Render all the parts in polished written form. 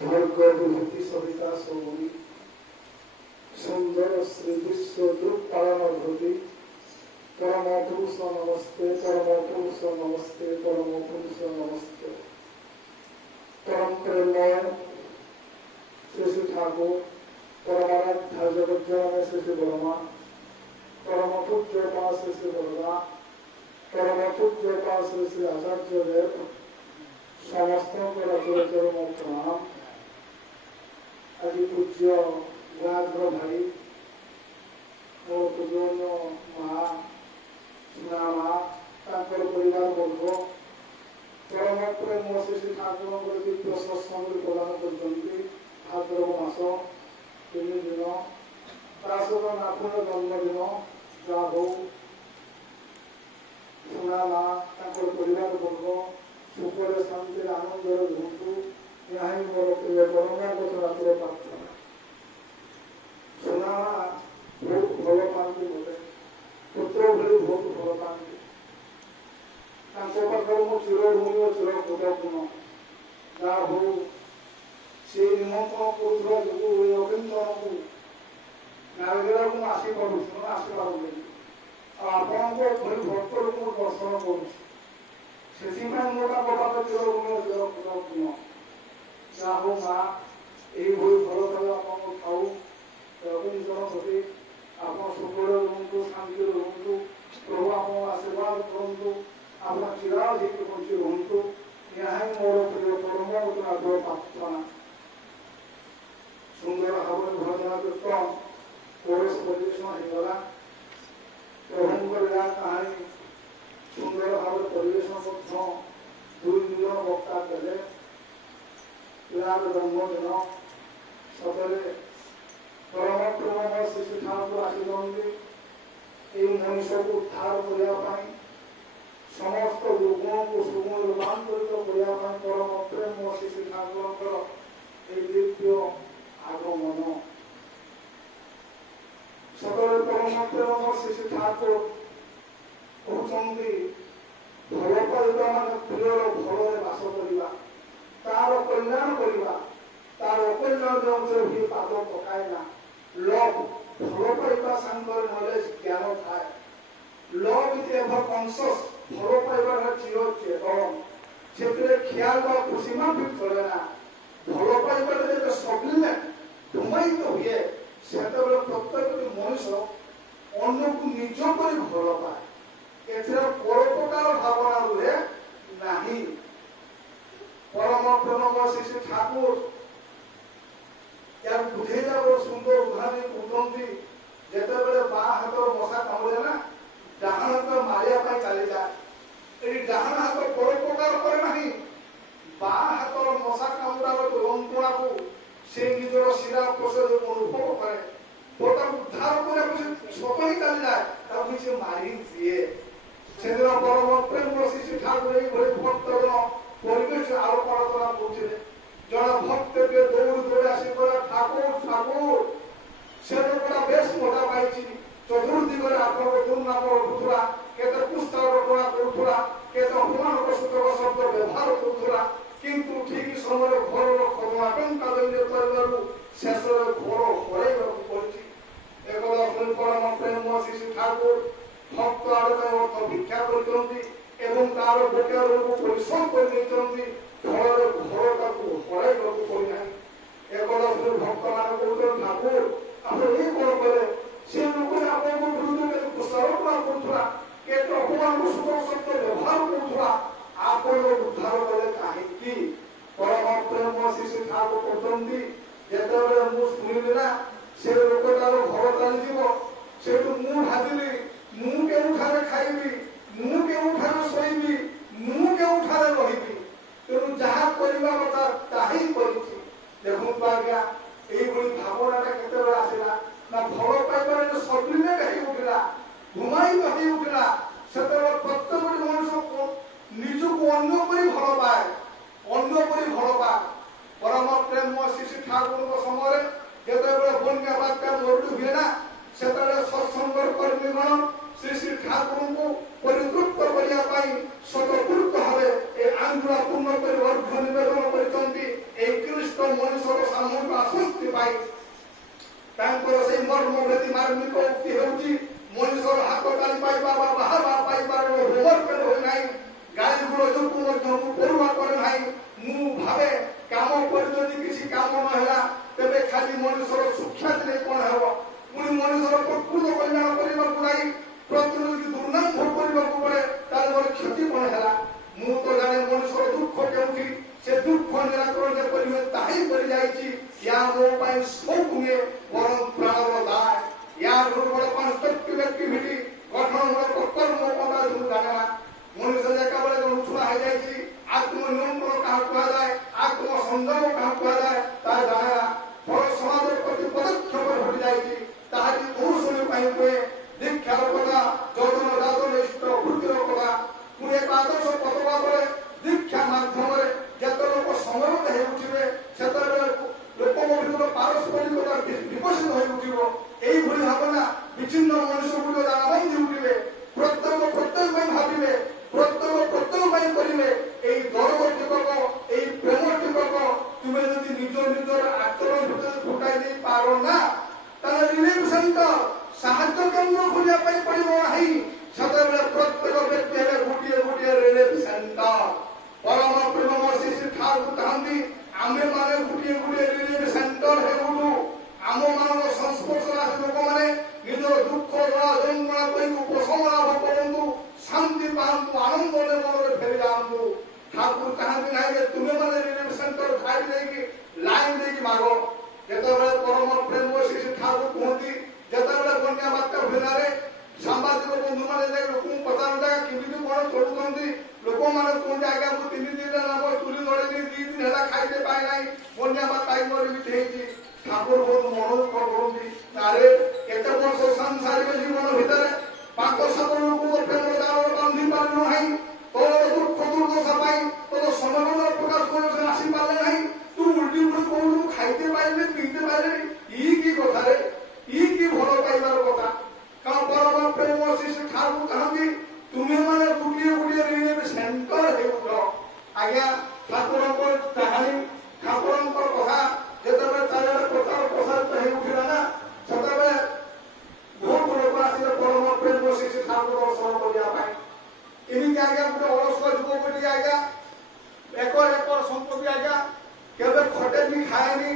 भर्गविभूति सविता सौरी सुंदर श्री विश्व द्रुप पालन भूति परमपुरुष नमस्ते परमपुरुष नमस्ते परमपुरुष नमस्ते। परम प्रेममय श्री श्री ठाकुर परमाराध्य जगज्जननी श्री श्री ब्रह्मा परम पूज्यता श्री श्री वरदा परम पूज्यता श्री श्री आचार्य देव समस्त चरम प्रणाम। आज पूज्य व्याघ्र भाई मोर पूजन माँ सुना माँ परिवार वर्ग परम प्रेम श्री ठाकुर दिव्य सत्संग प्रदान कर भाद्रव मास 3 दिन तासर नाथर जन्मदिन जा हो सुना माँ परिवार वर्ग सुखरे शांति आनंद रुहतु यहाँ मोर प्रिय परमागत रात्र प्रार्थना। सुना बहुत भल पाती मत पुत्र भली बहुत भल पाती पाखे मो चिरभूमि और चिर कृतज्ञ जा हो से निमंत्रण करुवा जो अभिनंदन को नागेरा को आसी पार आसी पारे आपण भली भक्त लोक दर्शन करुँ मोटा बाबा चिरभूमि और चिर कृतज्ञ जा हो माँ यही भल पाइबा आपको खाऊ अभिनंदन प्रति आप सुखरे रुहतु शांति रुहतु प्रभु आप आशीर्वाद करूँ आप चिराधिक बंची रुहतु यहाँ मोर प्रिय परम प्रार्थना। सुंदर भाव भजना कीर्तन कोरस परिवेशन होगा प्रभुंकर कहानी सुंदर भाव परिवेशन 2 दिन वक्ता देले पिलार जन्मदिन सतरे परम प्रेम श्री ठाकुर आशीर्वाद मनुष्य को उद्धार करने समस्त दुर्गुण को सुगुण रूपांतरित करने परम प्रेम श्री ठाकुर दिव्य आगमन सतरे परम प्रेम श्री ठाकुर कहते भल पाइबा मान प्रिय भल बास करवा तार कल्याण करवा तार अकल्याण जो पाद पकाएना लव भल पाइबा सांगर नॉलेज ज्ञान थाए लव इज एवर कॉन्शियस भल पाइबा चिर चेतन से ख्याल बा खुशी मा भी चले ना भल पाइबा जो सप्लीमेंट धूमित हुए से प्रत्येक मनुष्य अन्य को निज पर भल पाए परोपकार भावना रुहे नहीं। परम प्रेम श्री ठाकुर यार बुझे सुंदर उदाहरण कहते जिते बा हाथ मशा कामुड़े ना डाहाण हाथ मारिया चली जाए ये डाहाण हाथ परोपकार करे ना बा हाथ मशा कामुड़ार यंत्रणा को से निजर शिरा प्रशय अनुभव करे उद्धार कर सत ही चली जाए से मारी दिए से परम प्रेम श्री ठाकुर भक्त परिवेश आलोचना करते जड़े भक्त के दौड़ दौड़ आसी ठाकुर ठाकुर से लोकटा बेस मोटा पाई चतुर्दिगरे आप दुर्नाम उठुला केते पुस्तक रटना करुला केते अपमान सूचक शब्द व्यवहार करुला किंतु ठीक समय घर खदमा टंका दैन्य कर शेष घर हर एकदा परम प्रेम श्री ठाकुर भक्त आड़े अर्थ भिक्षा कर तार बेकार को परिश्रम कर फल घर हर पड़ना एकदा भक्त मान कहते ठाकुर आप ये कौन कले से लोक आपको विरुद्ध सरलता करुला केते अपमान सूचक शब्द व्यवहार करुला आप उद्धार कले कहीं परम प्रेम श्री ठाकुर कहते जिते मुझे शुणिली ना से लोकटार घर चलीज से भाविली मु केउठारे खाइबी मु केउठारे सोइबी मु केउठारे रहिबी तेणु जहाँ करवा कथा ताही करिछि देखु आज्ञा ये भावनाटा केते आसला ना भल पाइबार जो सप्लीमेंट हो उठला घुमाई हो उठला से प्रत्येक मनुष्य निजक अन्य भल पाए अन्य भल पाए परम प्रेम श्री ठाकुर समय जिते बन्या बात्या मरुड़ी हुए ना से सत्संग कर्मीगण श्री श्री ठाकुर को परितृप्त करने स्वतःपूर्त भाव आंदोलन पूर्ण कर निवेदन कर कृष्ण ମଣିଷର ସାମୂହିକ ଆସକ୍ତି ପାଇଁ ତାଙ୍କର ସେଇ ମର୍ମଭେଦୀ ମାର୍ମିକ ଉକ୍ତି ହେଉଛି ମଣିଷର ହାତ ତାଳି ପାଇବା ବା ବାହାବା ପାଇବାର ହୋମୱର୍କ ହୋଇନାହିଁ। ଗାଳି ଗୁଣ ଯୋଗୁଁ ମଧ୍ୟ ମୁଁ ପଢୁଆ କରେ ନାହିଁ। ମୁଁ ଭାବେ କାମ କରି ଯଦି କିଛି କାମ ନ ହେଲା ତେବେ ଖାଲି ମଣିଷର ସୁଖ୍ୟାତିରେ କଣ ହେବ? ପୁଣି ମଣିଷର ପ୍ରକୃତ କଲ୍ୟାଣ କରିବାକୁ ଯାଇ ପ୍ରତିଦିନ ଯଦି ଦୁର୍ନାମ ଭୋଗ କରିବାକୁ ପଡେ ତାହେଲେ ମୋର କ୍ଷତି କଣ ହେଲା? ମୁଁ ତ ଜାଣେ ମଣିଷର ଦୁଃଖ କେଉଁଠି, ସେ ଦୁଃଖ ନିରାକରଣ ଯେ କରିବେ ତାହା ହିଁ କରିଯାଇଛି। ୟା ମୋ ପାଇଁ ସବୁ ନୁହେଁ ବରଂ ପ୍ରାଣର ଦାୟ। ୟା ବଡ଼ କନଷ୍ଟ୍ରକ୍ଟିଭ ଆକ୍ଟିଭିଟି ଗଠନମୂଳକ କର୍ମ କଟା ମୁଁ ଜାଣେ ନା। ମଣିଷ ଏକାବେଳେ ଉଛୁଳା ହେଇଯାଇଛି। ଆତ୍ମନିୟନ୍ତ୍ରଣ କାହାକୁ କୁହାଯାଏ, ଆତ୍ମସଂଯମ କାହାକୁ କୁହାଯାଏ ତାହା ଜାଣେ ନା। ଫଳ ସମାଜର ପ୍ରତି ପଦକ୍ଷେପ ଘଟି ଯାଇଛି ତାହାଟି କୌଶଳୀ ପାଇଁ କୁହେ। ଦୀକ୍ଷାର କଥା, ଯୌନ ଯାତନ ଇଷ୍ଟ ବୃତ୍ତିର କଥା। ପୁଣି ଏକ ଆଦର୍ଶ ପଥବାଦରେ ଦୀକ୍ଷା ମାଧ୍ୟମରେ ଯେତେ ଲୋକ ସମବେତ ହେଇ ଉଠିବେ ସେତେବେଳେ ଲୋକଙ୍କ ଭିତରେ ପାରସ୍ପରିକତା ବିକଶିତ ହୋଇ ଉଠିବ। ଏଇଭଳି ଭାବନା ବିଚ୍ଛିନ୍ନ ମଣିଷ ଗୁଡ଼ିକ ଦାନବନ୍ଦୀ ଉଠିବେ। ପ୍ରତ୍ୟେକ ପାଇଁ ଭାବିବେ, ପ୍ରତ୍ୟେକ ପାଇଁ କରିବେ। ଏଇ ଦରଦ ଟିକକ, ଏଇ ପ୍ରେମ ଟିକକ ତୁମେ ଯଦି ନିଜର ଆଚରଣ ଭିତରେ ଫୁଟାଇ ଦେଇ ପାର ନା ତାହେଲେ ରିଲିଫ ସେଣ୍ଟର, ସାହାଯ୍ୟ କେନ୍ଦ୍ର ଖୋଲିବା ପାଇଁ ପଡିବ ନାହିଁ। ସେତେବେଳେ ପ୍ରତ୍ୟେକ ବ୍ୟକ୍ତି ହେଲେ ଗୋଟିଏ ରିଲିଫ ସେଣ୍ଟର। ପରମ ପ୍ରେମ ଶିଶୁ ଠାକୁର ଚାହାନ୍ତି ଆମେ ମାନେ ଗୋଟିଏ ରିଲିଫ ସେଣ୍ଟର ହେଉଠୁ ଆମ ମାନଙ୍କ ସଂସ୍ପର୍ଶରେ ଆସି ଲୋକମାନେ ନିଜର ଦୁଃଖ ଯନ୍ତ୍ରଣା କରି ଉପଶମ ଲାଭ କରନ୍ତୁ, ଶାନ୍ତି ପାଆନ୍ତୁ, ଆନନ୍ଦରେ ମନରେ ଫେରି ଯାଆନ୍ତୁ। ଠାକୁର ଚାହାନ୍ତି ନାହିଁ ଯେ ତୁମେ ମାନେ ରିଲିଫ ସେଣ୍ଟର ଛାଡ଼ି ଦେଇକି ଲାଇନ ଦେଇକି ମାଗ। ଯେତେବେଳେ ପରମ ପ୍ରେମ ଶିଶୁ ଠାକୁର କୁହନ୍ତି ଯେତେବେଳେ ବନ୍ୟା ବାତ୍ୟା ଭିତରେ ସାମ୍ବାଦିକ ବନ୍ଧୁମାନେ ଯାଇ ଲୋକଙ୍କୁ ପଚାରନ୍ତି କେମିତି କଣ ଚଳୁଛନ୍ତି, ଲୋକମାନେ କୁହନ୍ତି ଆଜ୍ଞା ମୁଁ 3 ଦିନ ହେଲା ମୋ ଚୁଲି ଜଳେଇନି, 2 ଦିନ ହେଲା ଖାଇତେ ପାଇ ନାହିଁ, ବନ୍ୟା ବାତ୍ୟା ଏମିତି ହେଇଛି। ଠାକୁର ବହୁତ ମନ ଦୁଃଖ କରନ୍ତି। ତାରେ କେତେ ବର୍ଷ ସାଂସାରିକ ଜୀବନ ଭିତରେ 5-7 ଲୋକଙ୍କ ପ୍ରେମର ଜାଲ ବାନ୍ଧି ପାରିଲୁ ନାହିଁ। ତୋର ଦୁଃଖ ଦୁର୍ଦଶା ପାଇଁ ତୋର ସମବେଦନା ପ୍ରକାଶ କରି ଆସିପାରିଲେ ନାହିଁ। ତୁ ଉଲ୍ଟି ଉଲ୍ଟି କହୁଛୁ ଖାଇତେ ପାଇଲେ ପିଇତେ ପାଇଲେନି। ଇ କି କଥାରେ, ଇ କି ଭଲ ପାଇବାର କଥା। କାରଣ ପରମ ପ୍ରେମ ଶିଶୁ ଠାକୁର ଚାହାନ୍ତି ତୁମେ ମାନେ ଗୋଟିଏ ରିଲିଫ ସେଣ୍ଟର ହେଉଛ। ଆଜ୍ଞା ଠାକୁରଙ୍କ ଚାହାଣୀ, ଠାକୁରଙ୍କର କଥା ଯେତେବେଳେ ଚାରିଆଡେ ପ୍ରଚାର ପ୍ରସାରିତ ହେଇ ଉଠିଲା ନା ସେତେବେଳେ ବହୁତ ଲୋକ ଆସିଲେ ପରମ ପ୍ରେମ ଶିଶୁ ଠାକୁର ଦର୍ଶନ କରିବା ପାଇଁ। ଏମିତି ଆଜ୍ଞା ଗୋଟେ ଅଳସୁଆ ଯୁବକଟି ଆଜ୍ଞା ଏକର ସମ୍ପତ୍ତି ଆଜ୍ଞା କେବେ ଖଟେନି ଖାଏନି,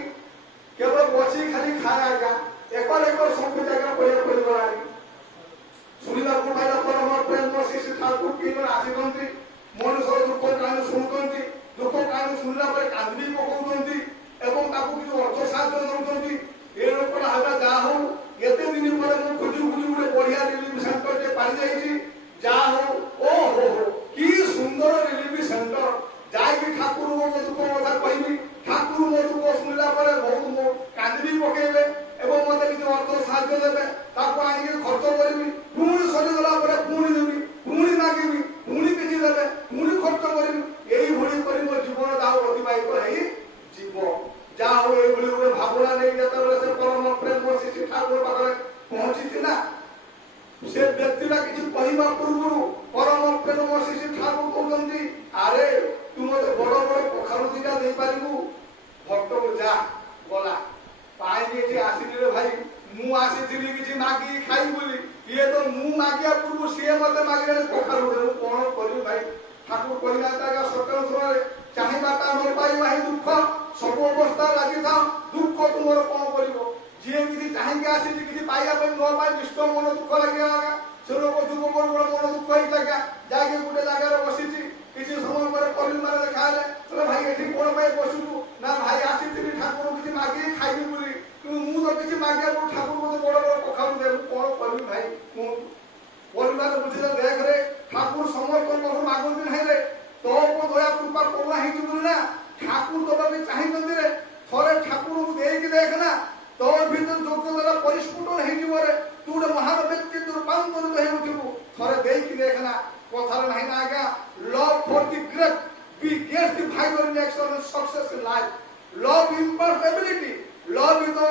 କେବେ ବସି ଖାଲି ଖାଏ ଆଜ୍ଞା। ଏକର ସମ୍ପତ୍ତି ଆଜ୍ଞା ପଡ଼ିଗଲାଣି। ଶୁଣିବାକୁ ପାଇଲା ପରମ ପ୍ରେମ ଶିଶୁ ଠାକୁର କିଏ ଆସିଛନ୍ତି, ମଣିଷର ଦୁଃଖ କାହାଣୀ ଶୁଣୁଛନ୍ତି, ଦୁଃଖ କାହାଣୀ ଶୁଣିଲା ପରେ କାନ୍ଦି ପକଉଛନ୍ତି ଏବଂ ତାକୁ କିଛି ଅର୍ଥ ସାହାଯ୍ୟ ଦଉଛନ୍ତି। ଏ ଲୋକଟା ହେଲା ଯାହା ହଉ ଏତେ ଦିନ ପରେ ମୁଁ ଖୋଜି ଗୋଟେ ବଢିଆ ରିଲିଫ ସେଣ୍ଟର ପାଇଯାଇଛି। ଯାହା ହଉ ଓହୋ କି ସୁନ୍ଦର ରିଲିଫ ସେଣ୍ଟର। ଯାଇକି ଠାକୁରଙ୍କ ମୋ ଦୁଃଖ କଥା କହିବି, ଠାକୁର ମୋ ଦୁଃଖ ଶୁଣିଲା ପରେ ବହୁତ କାନ୍ଦି ପକେଇବେ ଏବଂ ମତେ କିଛି ଅର୍ଥ ସାହାଯ୍ୟ ଦେବେ। ତାକୁ ଆଣିକି ଖର୍ଚ୍ଚ କରିବି, ପୁଣି ସରିଗଲା ପରେ ପୁଣି ଦେବି, ପୁଣି ମାଗିବି, ପୁଣି କିଛି ଦେବେ, ପୁଣି ଖର୍ଚ୍ଚ କରିବି। ଏଇଭଳି କରି ମୋ ଜୀବନ ଯାହା ଅତିବାହିତ ହେଇ ଯିବ। ଯାହା ହଉ ଏଇଭଳି ଗୋଟେ ଭାବନା ନେଇ ଯେତେବେଳେ ସେ ପରମ ପ୍ରେମ ଶିଶୁ ଠାକୁର ପାଖରେ ପହଞ୍ଚିଛି ନା ସେ ବ୍ୟକ୍ତିଟା କିଛି କହିବା ପୂର୍ବରୁ ପରମ ପ୍ରେମ ଶିଶୁ ଠାକୁର କହୁଛନ୍ତି ଆରେ ତୁ ମତେ ବଡ କଖାରୁ ଦିଟା ଦେଇପାରିବୁ? ଭକ୍ତକୁ ଯା ଗଲା ପାଇକି ଏଠି ଆସିଥିଲେ ଭାଇ, ମୁଁ ଆସିଥିଲି କିଛି ମାଗିକି ଖାଇ ବୋଲି, ଇଏ ତ ମୁଁ ମାଗିବା ପୂର୍ବରୁ ସିଏ ମତେ ମାଗିଲେ କଖାରୁ ଦେବୁ, କଣ କରିବି ଭାଇ? ଠାକୁର କହିଲା ସକାଳ ସମୟରେ ଚାହିଁବାଟା ନ ପାଇବା ହିଁ ଦୁଃଖ, ସବୁ ଅବସ୍ଥା ଲାଗିଥାଉ ଦୁଃଖ ତୁମର କଣ କରିବ? ଯିଏ କିଛି ଚାହିଁକି ଆସିଛି କିଛି ପାଇବା ପାଇଁ ନ ପାଇ ନିଶ୍ଚୟ ମନ ଦୁଃଖ ଲାଗିବା ଆଜ୍ଞା। ସେ ଲୋକ ଯୁବକର ମନ ଦୁଃଖ ହେଇଛି ଆଜ୍ଞା। ଯାଇକି ଗୋଟେ ଜାଗାରେ ବସିଛି, କିଛି ସମୟ ପରେ ପରିବାର ଦେଖାହେଲେ ଭାଇ ଏଠି କଣ ପାଇଁ ବସୁଛୁ? ନା ଭାଇ ଆସିଥିଲି ଠାକୁର କିଛି ମାଗିକି ଖାଇବି ବୋଲି, କିନ୍ତୁ ମୁଁ ତ କିଛି ମାଗିବାକୁ ଠାକୁର ମତେ ବଡ କଖାରୁ ଦେବୁ, କଣ କରିବି ଭାଇ କୁହନ୍ତୁ? ପରିବାର ବୁଝିଲେ ଦେଖରେ ଠାକୁର ସମସ୍ତଙ୍କ ପାଖରୁ ମାଗନ୍ତି ନାହିଁ ରେ, ତୋ ଦୟା କୃପା କରୁଣା ହେଇଛି ବୋଲି ନା ଠାକୁର ଦବା ବି ଚାହିଁଛନ୍ତି ରେ। ଥରେ ଠାକୁରଙ୍କୁ ଦେଇକି ଦେଖ ନା ତୋ ଭିତରେ ଯୋଗ୍ୟତା ପରିସ୍ଫୁଟନ ହେଇଯିବ ରେ, ତୁ ଗୋଟେ ମହାନ ବ୍ୟକ୍ତି ରୂପାନ୍ତରିତ ହେଉଥିବୁ। ଥରେ ଦେଇକି ଦେଖ ନା। କଥାରେ ନାହିଁ ନା ଆଜ୍ଞା, love for the great begets the vibrant action and success in life. Love imparts ability. Love is the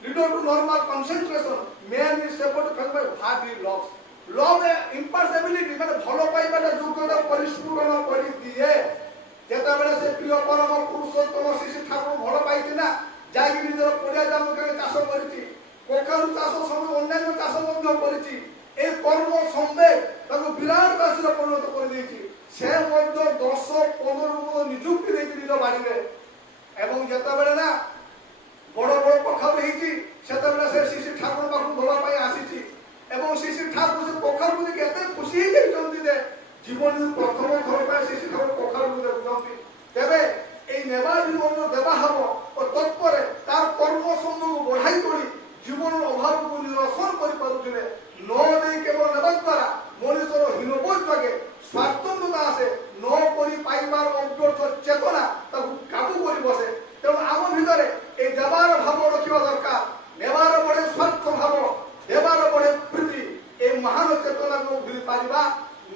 leader to normal concentration. Man is able to convey what he loves. Love imparts ability, ମାନେ ଭଲ ପାଇବାଟା ଯୋଗ୍ୟତା ପରିସ୍ଫୁଟନ କରିଦିଏ। যেতবে সে প্রিয় পরম পুরুষোত্তম শ্রী শ্রী ঠাকুর ভাল পাইছি না যাই নিজের পড়িয়া জামুকে চাষ করেছি কখারু চাষ সঙ্গে অন্যান্য চাষ মধ্যে করেছি এই কর্ম সম্বেগ তাকে বিরাট চাষীরা পরিণত করে দিয়েছি সে মধ্যে 10-15 নিযুক্তি দিয়েছি নিজ বাড়িতে এবং যেতবে না বড় বড় কখারু হয়েছি সেতবে সে শ্রী শ্রী ঠাকুর পাখু ধোবা পাই আসিছি এবং শ্রী শ্রী ঠাকুর সে কখারু দেখে এত খুশি হয়েছেন যে জীবনে প্রথম থর পাই শ্রী শ্রী ঠাকুর কখারু দেখুଛନ୍ତି তেবে এই নেবার জীবন দেবা হব ও তৎপরে তার কর্ম সম্ভব বঢ়াই করে জীবনের অভাবକୁ নিরসন କରିପାରୁଥିଲେ ନ ଦେଇ କେବଳ ନେବା ଦ୍ୱାରା ମଣିଷର ହୀନବୋଧଟାକେ ସ୍ୱାର୍ଥନ୍ୱତା ଆସେ ନ କରି ପାଇବାର ଅବ୍ୟର୍ଥ ଚେତନା ତାକୁ କାବୁ କରି ବସେ ତେଣୁ ଆମ ଭିତରେ এই ଦେବାର ଭାବ ରଖିବା ଦରକାର ନେବାର ବଢ଼େ ସ୍ୱାର୍ଥ ଭାବ ଦେବାର ବଢ଼େ ପ୍ରୀତି এই ମହାନ ଚେତନାକୁ ଭୁଲି ପାରିବା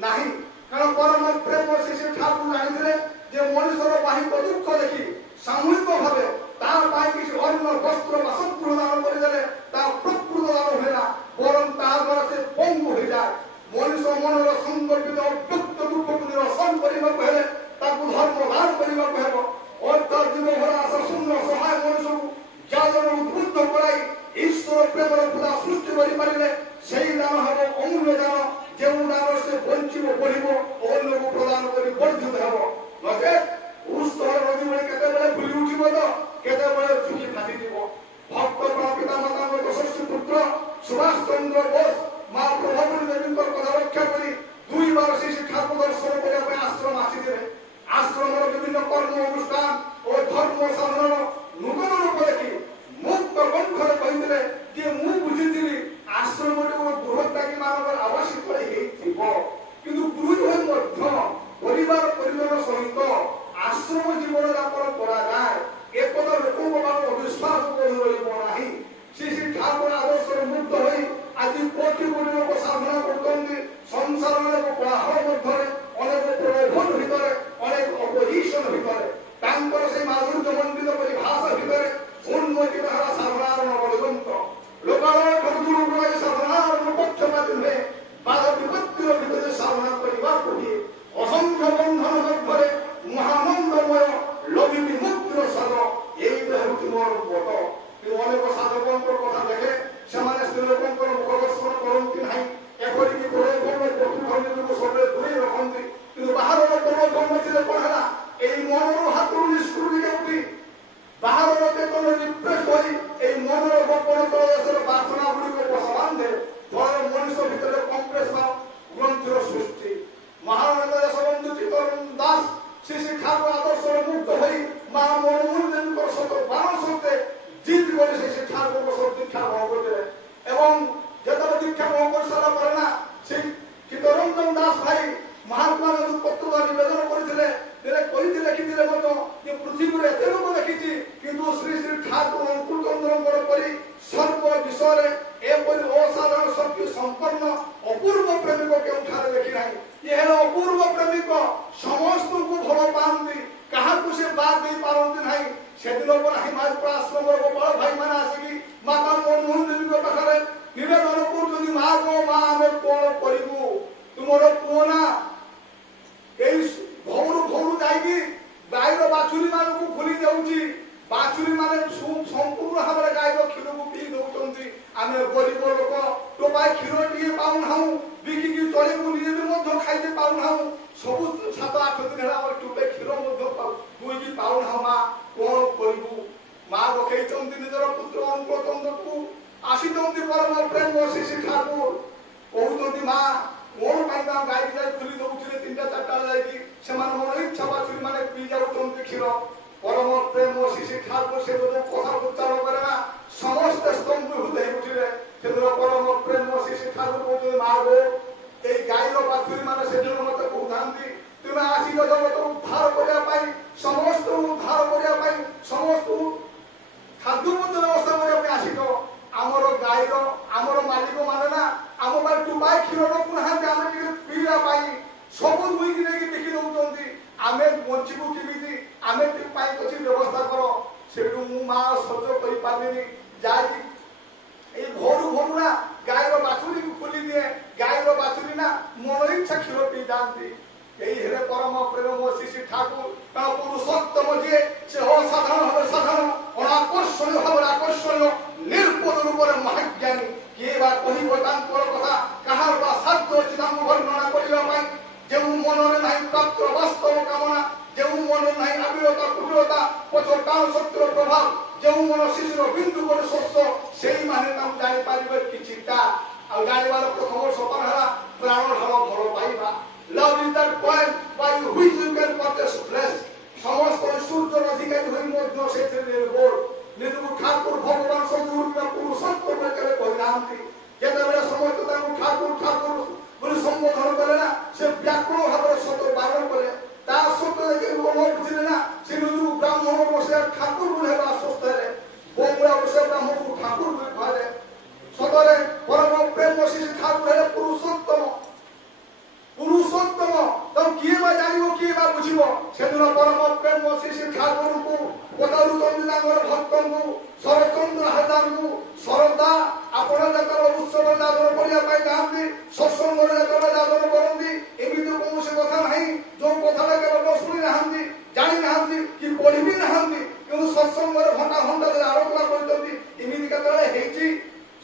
ନାହିଁ କାରଣ ପରମ ପ୍ରେମ ଶ୍ରୀ ଠାକୁର ଜାଣିଥିଲେ ଯେ ମଣିଷର ବାହିକ ଦୁଃଖ ଦେଖି ସାମୂହିକ ଭାବେ ତା ପାଇଁ କିଛି ଅନ୍ନ ବସ୍ତ୍ର ବାସଗୃହ ଦାନ କରିଦେଲେ ତା ପ୍ରକୃତ ଦାନ ହୁଏ ନା ବରଂ ତାହା ଦ୍ୱାରା ସେ ପଙ୍ଗୁ ହୋଇଯାଏ ମଣିଷ ମନର ସଂକଳ୍ପିତ ଅବ୍ୟକ୍ତ ଦୁଃଖକୁ ନିରସନ କରିବାକୁ ହେଲେ ତାକୁ ଧର୍ମ ଦାନ କରିବାକୁ ହେବ ଅର୍ଥାତ୍ ଜୀବଭରା ଆଶା ଶୂନ୍ୟ ସହାୟ ମଣିଷକୁ ଜ୍ଞାନର ଉଦ୍ବୁଦ୍ଧ କରାଇ ଈଶ୍ୱର ପ୍ରେମର ପୂଜା ସୃଷ୍ଟି କରିପାରିଲେ ସେହି ଦାନ ହେବ ଅମୂଲ୍ୟ ଦାନ ଯେଉଁ ଦାନ ସେ ବଞ୍ଚିବ ବଢ଼ିବ ଅନ୍ୟକୁ ପ୍ରଦାନ କରି ବର୍ଦ୍ଧିତ ହେବ ନଚେତ୍ ଉତ୍ସର ନଦୀ ଭଳି କେତେବେଳେ ଭୁଲି ଉଠିବ ତ କେତେବେଳେ ଝୁଙ୍କି ଫାଟିଯିବ ଭକ୍ତ ପିତା ମାତାଙ୍କ ଯଶସ୍ୱୀ ପୁତ୍ର ସୁଭାଷ ଚନ୍ଦ୍ର ବୋଷ ମା ପ୍ରଭାବତୀ ଦେବୀଙ୍କର କଥା ରକ୍ଷା କରି 2 ବାର ଶ୍ରୀ ଠାକୁର ଦର୍ଶନ କରିବା ପାଇଁ ଆଶ୍ରମ ଆସିଥିଲେ ଆଶ୍ରମର ବିଭିନ୍ନ କର୍ମ ଅନୁଷ୍ଠାନ ଓ ଧର୍ମ ସାଧନର ନୂତନ ରୂପ ଦେଖି ମୁକ୍ତ କଣ୍ଠରେ କହିଥିଲେ ଯେ ମୁଁ ବୁଝିଥିଲି ଆଶ୍ରମଟି ଗୋଟେ ଗୃହତ୍ୟାଗୀ ମାନଙ୍କର ଆବାସିତ ହେଇଥିବ କିନ୍ତୁ ଗୃହ ହୋଇ ମଧ୍ୟ ପରିବାର ପରିଜନ ସହିତ ଆଶ୍ରମ ଜୀବନ ଯାପନ କରାଯାଏ ଏକଥା ଲୋକଙ୍କ ପାଖରେ ଅବିଶ୍ୱାସ କରି ରହିବ ନାହିଁ ଶ୍ରୀ ଶ୍ରୀ ଠାକୁର ଆଦର୍ଶରେ ମୁଗ୍ଧ ହୋଇ ଆଜି କୋଟି କୋଟି ଲୋକ ସାଧନା କରୁଛନ୍ତି ସଂସାରର କୋଳାହଳ ମଧ୍ୟରେ ଅନେକ ପ୍ରଲୋଭନ ଭିତରେ ଅନେକ ଅପୋଜିସନ ଭିତରେ ତାଙ୍କର ସେଇ ମାଧୁର୍ଯ୍ୟ ମଣ୍ଡିତ ପରିଭାଷା ଭିତରେ ଉନ୍ମୋଚିତ ହେଲା ସାଧନାର ନବଦିଗନ୍ତ ଲୋକାଳୟ ଠାରୁ ଦୂରକୁ ଯାଇ ସାଧନାର ପକ୍ଷପାତୀ ନୁହେଁ ବାଧ ବିପତ୍ତିର ଭିତରେ ସାଧନା କରିବାକୁ ହୁଏ ଅସଂଖ୍ୟ ବନ୍ଧନ ମଧ୍ୟରେ ମହାନନ୍ଦମୟ ଲଭିବି ମୁକ୍ତିର ସ୍ୱାଦ ଏଇ ହେଉଛି ମୋର ମତ କିନ୍ତୁ ଅନେକ ସାଧକଙ୍କର କଥା ଦେଖେ ସେମାନେ ସ୍ତ୍ରୀ ଲୋକଙ୍କର ମୁଖ ଦର୍ଶନ କରନ୍ତି ନାହିଁ ଏପରିକି ପଶୁଧର୍ମୀକୁ ସବୁବେଳେ ଦୂରେଇ ରଖନ୍ତି କିନ୍ତୁ ବାହାରର ଧର୍ମ ଥିଲେ କଣ ହେଲା ଏଇ ମନର ହାତରୁ ନିଷ୍କୃତି କେଉଁଠି ବାହାରର ଚେତନ ନିପ୍ରେଷ କରି ଏଇ ମନର ଗୋପନ ତଳଦେଶର ବାସନା ଗୁଡ଼ିକ ବସବାନ୍ଧେ ଫଳରେ ମଣିଷ ଭିତରେ କମ୍ପ୍ରେସ ବା ଗ୍ରନ୍ଥିର ସୃଷ୍ଟି ମହାନେତା ଦେଶବନ୍ଧୁ ଚିତ୍ତରଞ୍ଜନ ଦାସ ଶ୍ରୀ ଶ୍ରୀ ଠାକୁର ଆଦର୍ଶରେ ମୁକ୍ତ ହୋଇ ମା ମନମୋହନ ଦେବୀଙ୍କର ସହିତ ବାଣ ସତ୍ତ୍ୱେ ଜିଦ୍ କରି ଶ୍ରୀ ଶ୍ରୀ ଠାକୁରଙ୍କ ସହ ଦୀକ୍ଷା ଗ୍ରହଣ କରିଥିଲେ ଏବଂ ଯେତେବେଳେ ଦୀକ୍ଷା ଗ୍ରହଣ କରିସାରିଲା ପରେ ନା ଶ୍ରୀ ଚିତ୍ତରଞ୍ଜନ ଦାସ ଭାଇ ମହାତ୍ମା ଗାନ୍ଧୀ ପତ୍ର ନିବେଦନ କରିଥିଲେ ଲେଖିଥିଲେ ମଧ୍ୟ ଯେ ପୃଥିବୀରେ ଏତେ ଲୋକ ଦେଖିଛି କିନ୍ତୁ ଶ୍ରୀ ଶ୍ରୀ ଠାକୁର ଅଙ୍କୁଚନ୍ଦ୍ରଙ୍କର ପରି ସର୍ବ ବିଷୟରେ ଏପରି ଅସାଧାରଣ ଶକ୍ତି ସମ୍ପନ୍ନ ଅପୂର୍ବ ପ୍ରେମିକ କେଉଁଠାରେ ଦେଖି ନାହିଁ ଇଏ ହେଲା ଅପୂର୍ବ ପ୍ରେମିକ ସମସ୍ତଙ୍କୁ ଭଲ ପାଆନ୍ତି କାହାକୁ ସେ ବାଦ ଦେଇ ପାରନ୍ତି ନାହିଁ ସେଦିନ ପରେ ହିମାଚଳ ଆଶ୍ରମର ଗୋପାଳ ଭାଇମାନେ ଆସିକି ମାତା ମନମୋହନ ଦେବୀଙ୍କ ପାଖରେ ନିବେଦନ କରୁଛନ୍ତି ମା ଗୋ ମା ଆମେ କଣ କରିବୁ ତୁମର ପୁଅ ନା ଏଇ ଘରୁ ଯାଇକି ଗାଈର ବାଛୁରୀ ମାନଙ୍କୁ ଭୁଲି ଯାଉଛି ବାଛୁରୀ ମାନେ ସମ୍ପୂର୍ଣ୍ଣ ଭାବରେ ଗାଈର କ୍ଷୀରକୁ ପିଇ ଦଉଛନ୍ତି ଆମେ ଗରିବ ଲୋକ ଟୋପାଏ କ୍ଷୀର ଟିକେ ପାଉନାହୁଁ ବିକିକି ଚଳିବୁ ନିଜେ ବି ମଧ୍ୟ ଖାଇତେ ପାଉନାହୁଁ ସବୁ 7-8 ଦିନ ହେଲା ଆମର ଟୋପେ କ୍ଷୀର ମଧ୍ୟ ଦୁଇକି ପାଉନାହୁଁ ମା କଣ କରିବୁ ମା ରଖେଇଛନ୍ତି ନିଜର ପୁତ୍ର ଅଙ୍କୁଚନ୍ଦ୍ରକୁ ଆସିଛନ୍ତି ପରମ ପ୍ରେମ ଶ୍ରୀ ଶ୍ରୀ ଠାକୁର କହୁଛନ୍ତି ମା କଣ ପାଇଁ ତାଙ୍କ ଗାଈକି ଯାଇ ଖୋଲି ଦଉଥିଲେ 3ଟା 4ଟା ଯାଇକି ସେମାନେ ମନ ଇଚ୍ଛା ବାଛୁରୀ ମାନେ ପିଇ ଯାଉଛନ୍ତି କ୍ଷୀର ପରମ ପ୍ରେମ ଶ୍ରୀ ଶ୍ରୀ ଠାକୁର ସେ ଯୋଉ କଥା ଉଚ୍ଚାରଣ କରେ ନା ସମସ୍ତେ ସ୍ତମ୍ଭୀଭୂତ ହେଇ ଉଠିଲେ ସେଦିନ ପରମ ପ୍ରେମ ଶ୍ରୀ ଶ୍ରୀ ଠାକୁର କହୁଛନ୍ତି ମା ଗୋ ଏଇ ଗାଈର ବାଛୁରୀ ମାନେ ସେଦିନ ମତେ କହୁଥାନ୍ତି ତୁମେ ଆସିଛ ଜଗତକୁ ଉଦ୍ଧାର କରିବା ପାଇଁ ସମସ୍ତଙ୍କୁ ଉଦ୍ଧାର କରିବା ପାଇଁ ସମସ୍ତଙ୍କୁ ଖାଦ୍ୟ ମଧ୍ୟ ବ୍ୟବସ୍ଥା କରିବା ପାଇଁ ଆସିଛ ଆମର ଗାଈର ଆମର ମାଲିକ ମାନେ ନା ଆମ ପାଇଁ ଟୁପାଏ କ୍ଷୀର ରଖୁନାହାନ୍ତି ଆମେ ଟିକେ ପିଇବା ପାଇଁ ସବୁ ଦୁଇକି ନେଇକି ବିକି ଦଉଛନ୍ତି ଆମେ ବଞ୍ଚିବୁ କେମିତି ଆମେ ପାଇଁ କିଛି ବ୍ୟବସ୍ଥା କର ସେଠୁ ମୁଁ ମା ସହ୍ୟ କରିପାରିଲିନି ଯାଇକି ଏଇ ଘରୁ ନା ଗାଈର ବାଛୁରୀକୁ ଖୋଲି ଦିଏ ଗାଈର ବାଛୁରୀ ନା ମନ ଇଚ୍ଛା କ୍ଷୀର ପିଇ ଯାଆନ୍ତି এই হেলে পরম প্রেম শ্রী শ্রী ঠাকুর তার পুরুষোত্তম যে সে অসাধারণ হবে সাধারণ অনাকর্ষণীয় হবে আকর্ষণীয় নির্পদ রূপরে মহাজ্ঞানী কিଏ ବା କହିବ ତାଙ୍କର କଥା କାହାର ବା ସାଧ୍ୟ ଅଛି ତାଙ୍କୁ ବର୍ଣ୍ଣନା କରିବା ପାଇଁ ଯେଉଁ ମନରେ ନାହିଁ ପ୍ରାପ୍ତିର ବାସ୍ତବ କାମନା ଯେଉଁ ମନରେ ନାହିଁ ଆବିଳତା କୁଟିଳତା ପଛ ଟାଣ ଶକ୍ତିର ପ୍ରଭାବ ଯେଉଁ ମନ ଶିଶୁର ବିନ୍ଦୁ କରି ଶସ୍ୟ ସେଇମାନେ ତାଙ୍କୁ ଜାଣିପାରିବେ କିଛିଟା ଆଉ ଜାଣିବାର ପ୍ରଥମ ସୋପାନ ହେଲା ପ୍ରାଣ ଢାଳ ଭଲ ପାଇବା love is that point by which you can purchase flesh ସମସ୍ତ ସୂର୍ଯ୍ୟର ଅଧିକାରୀ ହୋଇ ମଧ୍ୟ ସେଥିରେ ନିର୍ଭର ନିଜକୁ ଠାକୁର ଭଗବାନ ସଦୁର ପୁରୁଷୋତ୍ତମ କେବେ କହିନାହାନ୍ତି ଯେତେବେଳେ ସମସ୍ତେ ତାଙ୍କୁ ଠାକୁର ଠାକୁର ବୋଲି ସମ୍ବୋଧନ କଲେ ନା ସେ ବ୍ୟାକୁଳ ଭାବରେ ସତ ବାରଣ କଲେ ତା ସତ ଦେଖି ବୁଝିଲେ ନା ସେ ନିଜକୁ ବ୍ରାହ୍ମଣ ବସେ ଠାକୁର ବୋଲି ହେବା ଆଶ୍ୱସ୍ତ ହେଲେ ବଙ୍ଗୁଳା ବସେ ବ୍ରାହ୍ମଣକୁ ଠାକୁର ବୋଲି କହିଲେ ସତରେ ପରମ ପ୍ରେମ ଶିଶୁ ଠାକୁର ହେଲେ ପୁରୁଷୋତ୍ତମ ପୁରୁଷୋତ୍ତମ ତ କିଏ ବା ଜାଣିବ କିଏ ବା ବୁଝିବ ସେଦିନ ପରମ ପ୍ରେମ ଶିଶୁ ଠାକୁରଙ୍କୁ ପଚାରୁଛନ୍ତି ତାଙ୍କର ଭକ୍ତଙ୍କୁ ଶରଚନ୍ଦ୍ର ହାଜାରଙ୍କୁ ଶରଦା ଆପଣ ଯେତେବେଳେ ଉତ୍ସବ ଯାଦନ କରିବା ପାଇଁ ଯାଆନ୍ତି ସତ୍ସଙ୍ଗରେ ଯେତେବେଳେ ଯାଦନ କରନ୍ତି ଏମିତି କୌଣସି କଥା ନାହିଁ ଯୋଉ କଥାଟା କେବଳ ଶୁଣି ନାହାନ୍ତି ଜାଣି ନାହାନ୍ତି କି ପଢି ବି ନାହାନ୍ତି କିନ୍ତୁ ସତ୍ସଙ୍ଗରେ ଘଣ୍ଟା ଘଣ୍ଟା ଧରି ଆଲୋଚନା କରିଛନ୍ତି ଏମିତି କେତେବେଳେ ହେଇଛି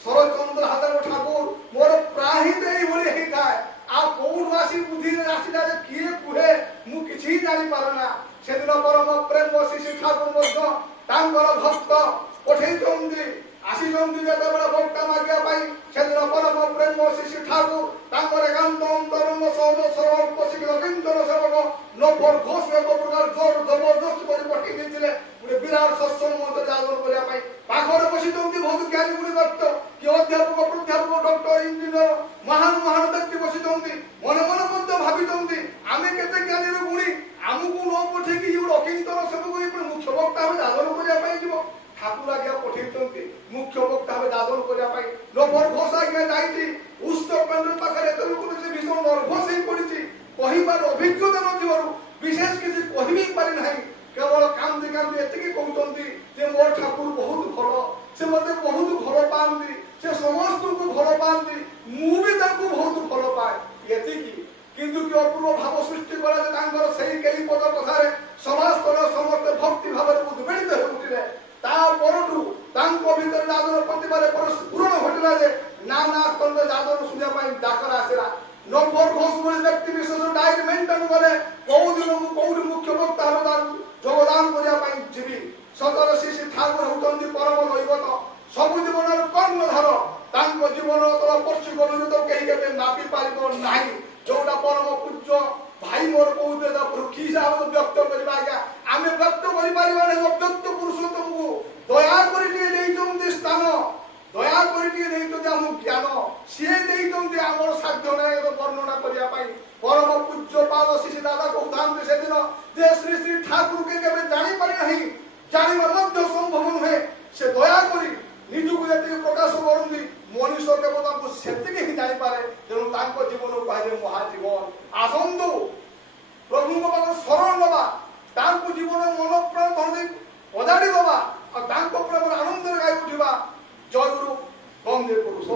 ଶରଚନ୍ଦ୍ର ହାଜାର ଠାକୁର ମୋର ପ୍ରାୟ ଏଇଭଳି ହେଇଥାଏ ଆଉ କୋଉଠୁ ଆସି ବୁଦ୍ଧିରେ ଆସିଲା ଯେ କିଏ କୁହେ ମୁଁ କିଛି ଜାଣିପାରେ ନା ସେଦିନ ପରମ ପ୍ରେମ ଶିଶୁ ଠାକୁର ମଧ୍ୟ ତାଙ୍କର ଭକ୍ତ ପଠେଇଛନ୍ତି ଆସିଛନ୍ତି ଯେତେବେଳେ ଭକ୍ତ ମାଗିବା ପାଇଁ ସେଦିନ ପରମ ପ୍ରେମ ଶିଶୁ ଠାକୁର ତାଙ୍କର ଏକାନ୍ତ ଅନ୍ତରଙ୍ଗ ସହଜ ସରଳ ପ୍ରଶିକ୍ଷିତ କିଞ୍ଚନ ସେବକ ନଫର ଘୋଷ ଏକ ପ୍ରକାର ଜୋର ଜବରଦସ୍ତ କରି ପଠେଇ ଦେଇଥିଲେ ଗୋଟେ ବିରାଟ ସତ୍ସଙ୍ଗ ମନ୍ତ୍ର ଯାଦନ କରିବା ପାଇଁ ପାଖରେ ବସିଛନ୍ତି ବହୁତ ଜ୍ଞାନୀ ଗୁଣି ଭକ୍ତ କି ଅଧ୍ୟାପକ ପ୍ରାଧ୍ୟାପକ ଡକ୍ଟର ଇଞ୍ଜିନିୟର ମହାନ ମହାନ ବ୍ୟକ୍ତି ବସିଛନ୍ତି ମନେ ମନେ ମଧ୍ୟ ଭାବିଛନ୍ତି ଆମେ କେତେ ଜ୍ଞାନୀର ଗୁଣି ଆମକୁ ନ ପଠେଇକି ଗୋଟେ ଅକିଞ୍ଚନ ସେବକ ମୁଖ୍ୟ ବକ୍ତା ଭାବେ ଯାଦନ କରିବା ପାଇଁ ଯିବ ଠାକୁର ଆଜ୍ଞା ପଠେଇଛନ୍ତି ମୁଖ୍ୟ ବକ୍ତା ଭାବେ ଯାଦନ କରିବା ପାଇଁ ନଫର ଘୋଷ ଆଜ୍ଞା ଯାଇଛି ଉଚ୍ଚ ପେଣ୍ଡୁଲ ପାଖରେ ଏତେ ଲୋକ ଭୀଷଣ ନର୍ଭସ ହେଇ ପଡିଛି କହିବାର ଅଭିଜ୍ଞତା ନଥିବାରୁ ବିଶେଷ କିଛି କହିବି ପାରି ନାହିଁ କେବଳ କାନ୍ଦି କାନ୍ଦି ଏତିକି କହୁଛନ୍ତି ଯେ ମୋ ଠାକୁର ବହୁତ ଭଲ ସେ ମତେ ବହୁତ ଭଲ ପାଆନ୍ତି ସେ ସମସ୍ତଙ୍କୁ ଭଲ ପାଆନ୍ତି ମୁଁ ବି ତାଙ୍କୁ ବହୁତ ଭଲ ପାଏ ଏତିକି କିନ୍ତୁ କି ଅପୂର୍ବ ଭାବ ସୃଷ୍ଟି କଲା ଯେ ତାଙ୍କର ସେଇ କେଇ ପଦ କଥାରେ ସମାଜର ସମସ୍ତେ ଭକ୍ତି ଭାବରେ ଉଦ୍ବେଳିତ ହେଉଥିଲେ ତା ପରଠୁ ତାଙ୍କ ଭିତରେ ଯାଦନ ପ୍ରତିବାରେ ପୂରଣ ଘଟିଲା ଯେ ନା ନା ସ୍ତନ୍ଦ ଯାଦନ ଶୁଣିବା ପାଇଁ ଡାକରା ଆସିଲା ନଫର ଘୋଷ ଭଳି ବ୍ୟକ୍ତି ବିଶେଷ ଡାଏରୀ ମେଣ୍ଟେନ କଲେ କୋଉ ଦିନ ମୁଁ କୋଉଠି ମୁଖ୍ୟ ବକ୍ତା ଭାବେ ଯୋଗଦାନ କରିବା ପାଇଁ ଯିବି ସତର ଶ୍ରୀ ଠାକୁର ହେଉଛନ୍ତି ପରମ ଦୈବତ ସବୁ ଜୀବନର କର୍ଣ୍ଣଧାର ତାଙ୍କ ଜୀବନ ପଶୁ ଗଭୀରତ କେହି କେବେ ମାପି ପାରିବ ନାହିଁ ଯୋଉଟା ପରମ ପୂଜ୍ୟ ଭାଇ ମୋର କହୁଥିଲେ କି ହିସାବରେ ବ୍ୟକ୍ତ କରିବା ଆଜ୍ଞା ଆମେ ବ୍ୟକ୍ତ କରିପାରିବା ନାହିଁ ଅବ୍ୟକ୍ତ ପୁରୁଷୋତ୍ତମକୁ ଦୟା କରି ଟିକେ ଦେଇଛନ୍ତି ସ୍ଥାନ ଦୟା କରି ଟିକେ ଦେଇଛନ୍ତି ଆମ ଜ୍ଞାନ ସିଏ ଦେଇଛନ୍ତି ଆମର ସାଧ୍ୟ ନାହିଁ ବର୍ଣ୍ଣନା କରିବା ପାଇଁ ପରମ ପୂଜ୍ୟ ପାଦ ଶିଶୁ ଦାଦା କହୁଥାନ୍ତି ସେଦିନ ଯେ ଶ୍ରୀ ଶ୍ରୀ ଠାକୁରকে କେବେ ଜାଣିପାରି ନାହିଁ ଜାଣିବା ମଧ୍ୟ ସମ୍ଭବ ନୁହେଁ ସେ ଦୟା କରି ନିଜକୁ ଯେତିକି ପ୍ରକାଶ କରନ୍ତି ମଣିଷ କେବଳ ତାଙ୍କୁ ସେତିକି ହିଁ ଜାଣିପାରେ ତେଣୁ ତାଙ୍କ ଜୀବନକୁ କୁହାଯାଏ ମହାଜୀବନ ଆସନ୍ତୁ ପ୍ରଭୁଙ୍କ ପାଖରେ ଶରଣ ନେବା ତାଙ୍କୁ ଜୀବନ ମନ ପ୍ରାଣ ଧରି ଅଜାଡ଼ି ଦେବା ଆଉ ତାଙ୍କ ପ୍ରେମରେ ଆନନ୍ଦରେ ଗାଇ ଉଠିବା ଜୟଗୁରୁ ବନ୍ଦେ ପୁରୁଷ